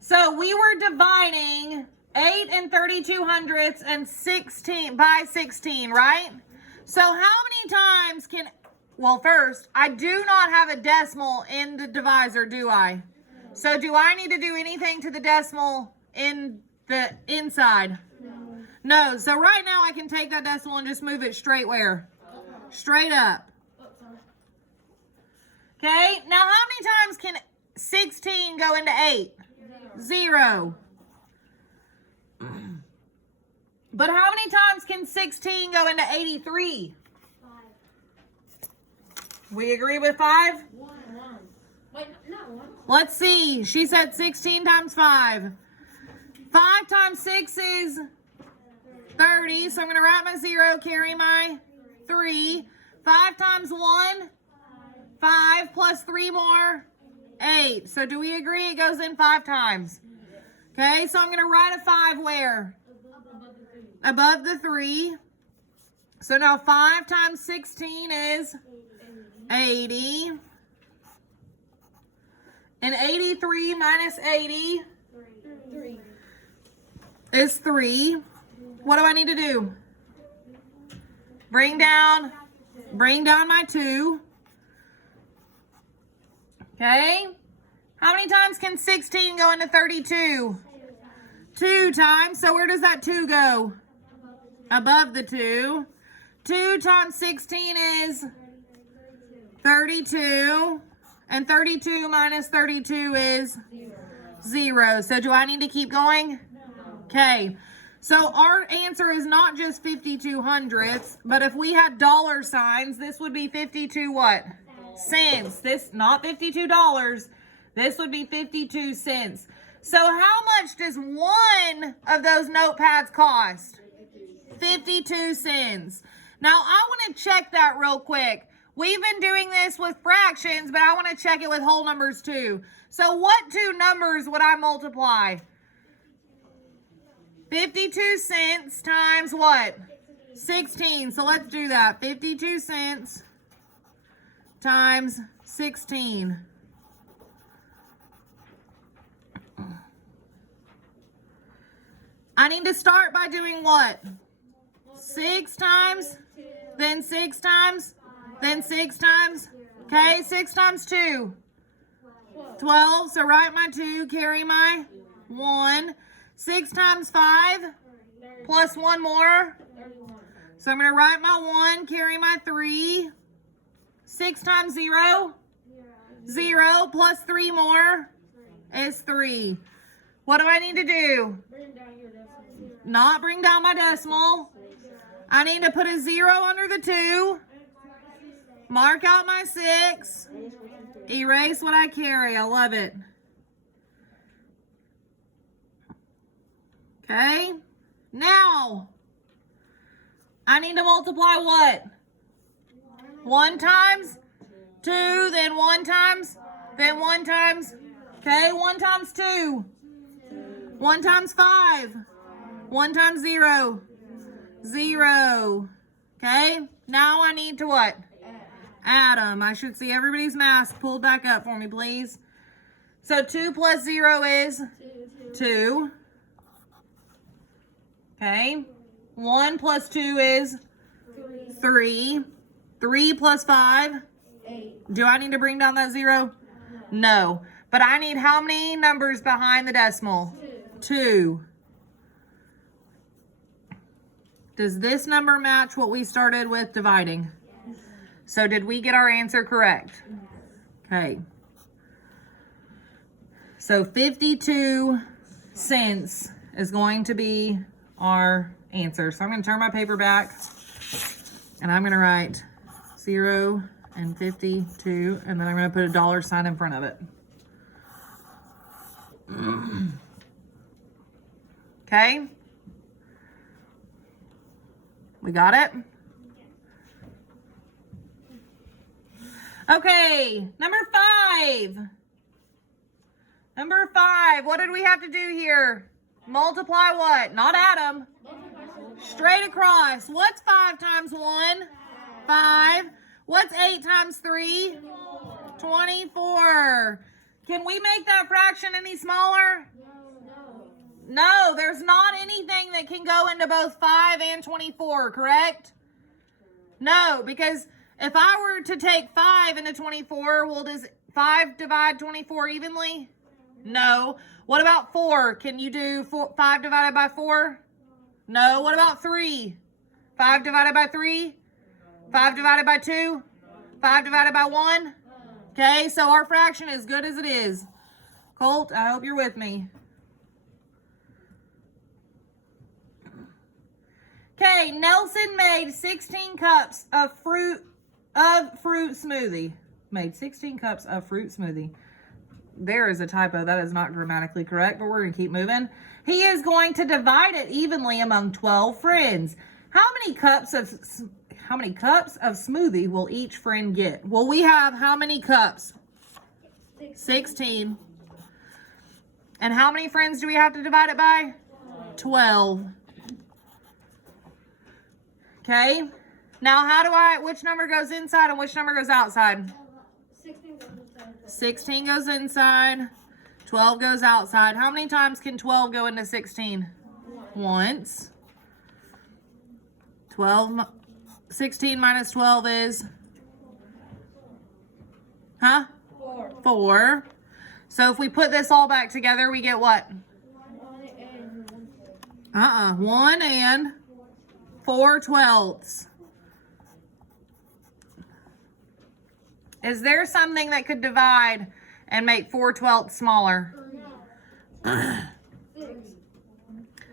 So we were dividing 8 and 32 hundredths and 16 by 16, right? So how many times can, well, first, I do not have a decimal in the divisor, do I? So do I need to do anything to the decimal in the inside? No. So right now I can take that decimal and just move it straight where? Straight up. Okay, now how many times can 16 go into 8? 0. But how many times can 16 go into 83? 5. We agree with 5? 1. Wait, no, 1. Let's see. She said 16 times 5. 5 times 6 is 30. So I'm going to write my 0, carry my 3. 5 times 1, 5 plus 3 more, 8. So do we agree it goes in 5 times? Okay, so I'm going to write a 5 where? Above the 3. So now 5 times 16 is 80. And 83 minus 80 3. is 3. What do I need to do? Bring down my 2. Okay. How many times can 16 go into 32? 2 times. So where does that 2 go? Above the 2. 2 times 16 is 32. And 32 minus 32 is 0. So do I need to keep going? Okay. So our answer is not just 52 hundredths, but if we had dollar signs, this would be 52 what? Cents. This, not $52. This would be 52 cents. So how much does one of those notepads cost? 52 cents. Now I want to check that real quick. We've been doing this with fractions, but I want to check it with whole numbers too. So what 2 numbers would I multiply? 52 cents times what? 16. So let's do that. 52 cents times 16. I need to start by doing what? 6 times, then 6 times, then 6 times. Okay, 6 times 2. 12. So write my 2, carry my 1. 6 times 5 plus 1 more. So I'm going to write my 1, carry my 3. 6 times 0. 0 plus 3 more is 3. What do I need to do? Not bring down my decimal. I need to put a 0 under the 2. Mark out my 6. Erase what I carry. I love it. Okay. Now, I need to multiply what? 1 times 2, then 1 times, then 1 times. Okay, 1 times 2. 1 times 5. 1 times 0. 0. Okay, now I need to what? Add them. I should see everybody's mask pulled back up for me, please. So 2 plus 0 is 2. Okay. 1 plus 2 is 3. 3 plus 5. 8. Do I need to bring down that 0? No. But I need how many numbers behind the decimal? 2. Does this number match what we started with dividing? So did we get our answer correct? Okay. So 52 cents is going to be our answer. So I'm going to turn my paper back and I'm going to write 0 and 52, and then I'm going to put a dollar sign in front of it. Okay. We got it? Okay, number 5. Number 5, what did we have to do here? Multiply what? Not add them. Straight across. What's 5 times 1? 5. What's 8 times 3? 24. Can we make that fraction any smaller? No, there's not anything that can go into both 5 and 24, correct? No, because if I were to take 5 into 24, well, does 5 divide 24 evenly? No. What about 4? Can you do 5 divided by 4? No. What about 3? 5 divided by 3? 5 divided by 2? 5 divided by 1? Okay, so our fraction is good as it is. Colt, I hope you're with me. Okay, Nelson made 16 cups of fruit smoothie. Made 16 cups of fruit smoothie. There is a typo. That is not grammatically correct, but we're going to keep moving. He is going to divide it evenly among 12 friends. How many cups of smoothie will each friend get? Well, we have how many cups? 16. And how many friends do we have to divide it by? 12. Okay. Now, which number goes inside and which number goes outside? 16 goes inside. 16 goes inside. 12 goes outside. How many times can 12 go into 16? Once. 16 minus 12 is? 4. So if we put this all back together, we get what? 1 and 4/12. Is there something that could divide and make 4/12 smaller?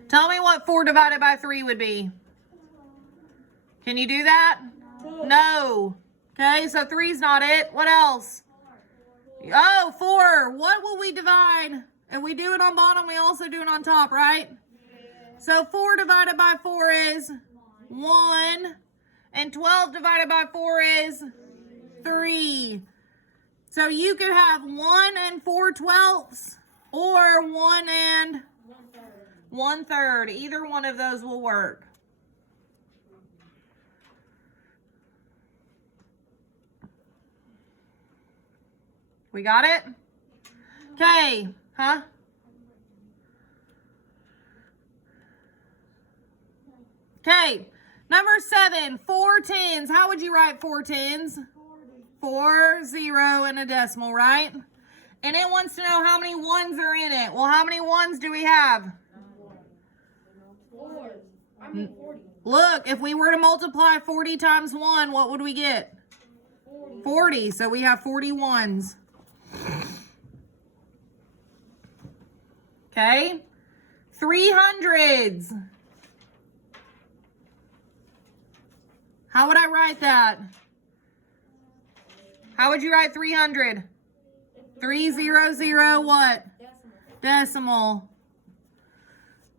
Tell me what 4 divided by 3 would be. Can you do that? No. Okay, so 3's not it. What else? Oh, 4. What will we divide? If we do it on bottom, we also do it on top, right? So 4 divided by 4 is 1. And 12 divided by 4 is 3. So you could have 1 and 4/12 or 1 and 1/3. Either one of those will work. We got it? Okay. Okay. Number 7, 4 tens. How would you write 4 tens? 4, 0, and a decimal, right? And it wants to know how many ones are in it. Well, how many ones do we have? 40. Look, if we were to multiply 40 times 1, what would we get? 40. So we have 40 ones. Okay. 300s. How would I write that? How would you write 300? 300 what? Decimal.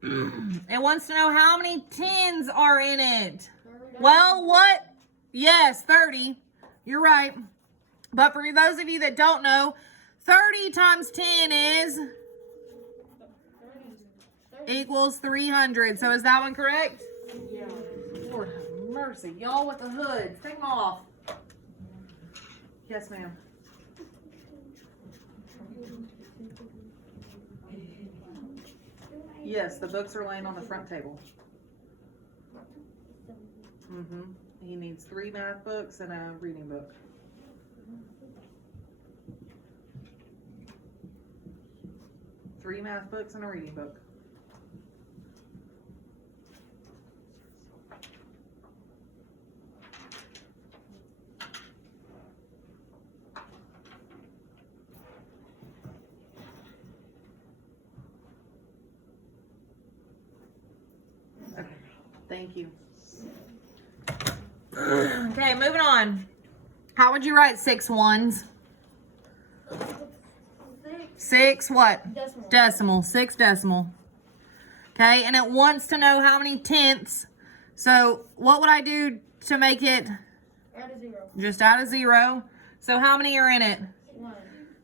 It wants to know how many tens are in it. Well, what? Yes, 30. You're right. But for those of you that don't know, 30 times 10 is equals 300. So is that one correct? Yeah. Lord have mercy. Y'all with the hoods. Take them off. Yes, ma'am. Yes, the books are laying on the front table. He needs 3 math books and a reading book. Three math books and a reading book. Okay, thank you. Okay, moving on. How would you write 6 ones? 6 what? Decimal. 6 decimal. Okay, and it wants to know how many tenths. So what would I do to make it? Add a 0. Just add a 0. So how many are in it? 1.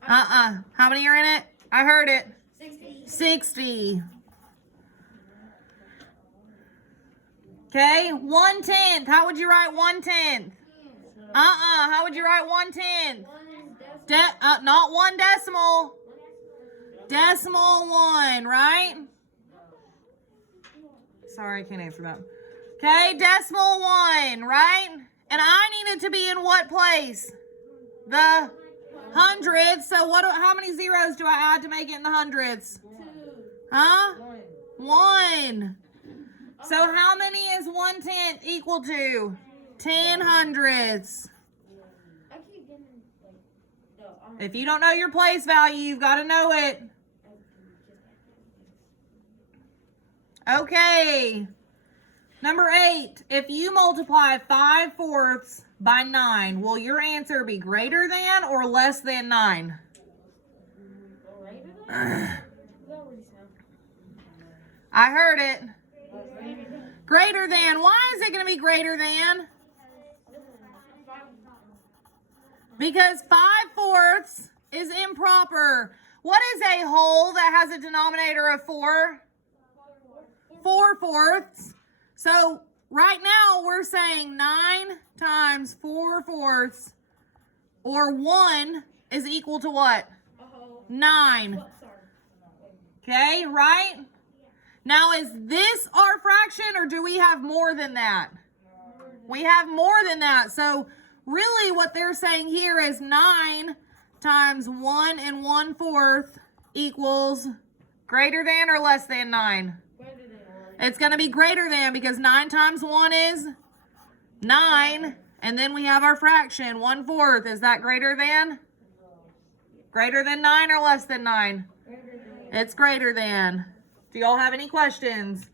How many are in it? I heard it. 60. 60. Okay, 1/10. How would you write 1/10? How would you write 1/10? Not 1 decimal. Decimal 1, right? Sorry, I can't answer that. Okay, decimal 1, right? And I need it to be in what place? The hundreds. So how many zeros do I add to make it in the hundreds? 2. Huh? 1. So how many is 1/10 equal to? 10 hundredths. I keep getting like If you don't know your place value, you've got to know it. Okay. Number 8. If you multiply 5/4 by 9, will your answer be greater than or less than 9? greater than? I heard it. Greater than. Why is it going to be greater than? Because 5/4 is improper. What is a whole that has a denominator of 4? 4/4. So right now we're saying 9 times 4/4 or 1 is equal to what? 9. Okay, right? Now is this our fraction or do we have more than that? We have more than that. So really what they're saying here is 9 times 1 1/4 equals greater than or less than 9? It's going to be greater than because 9 times 1 is 9. And then we have our fraction, 1/4. Is that greater than? Greater than 9 or less than 9? It's greater than. Do y'all have any questions?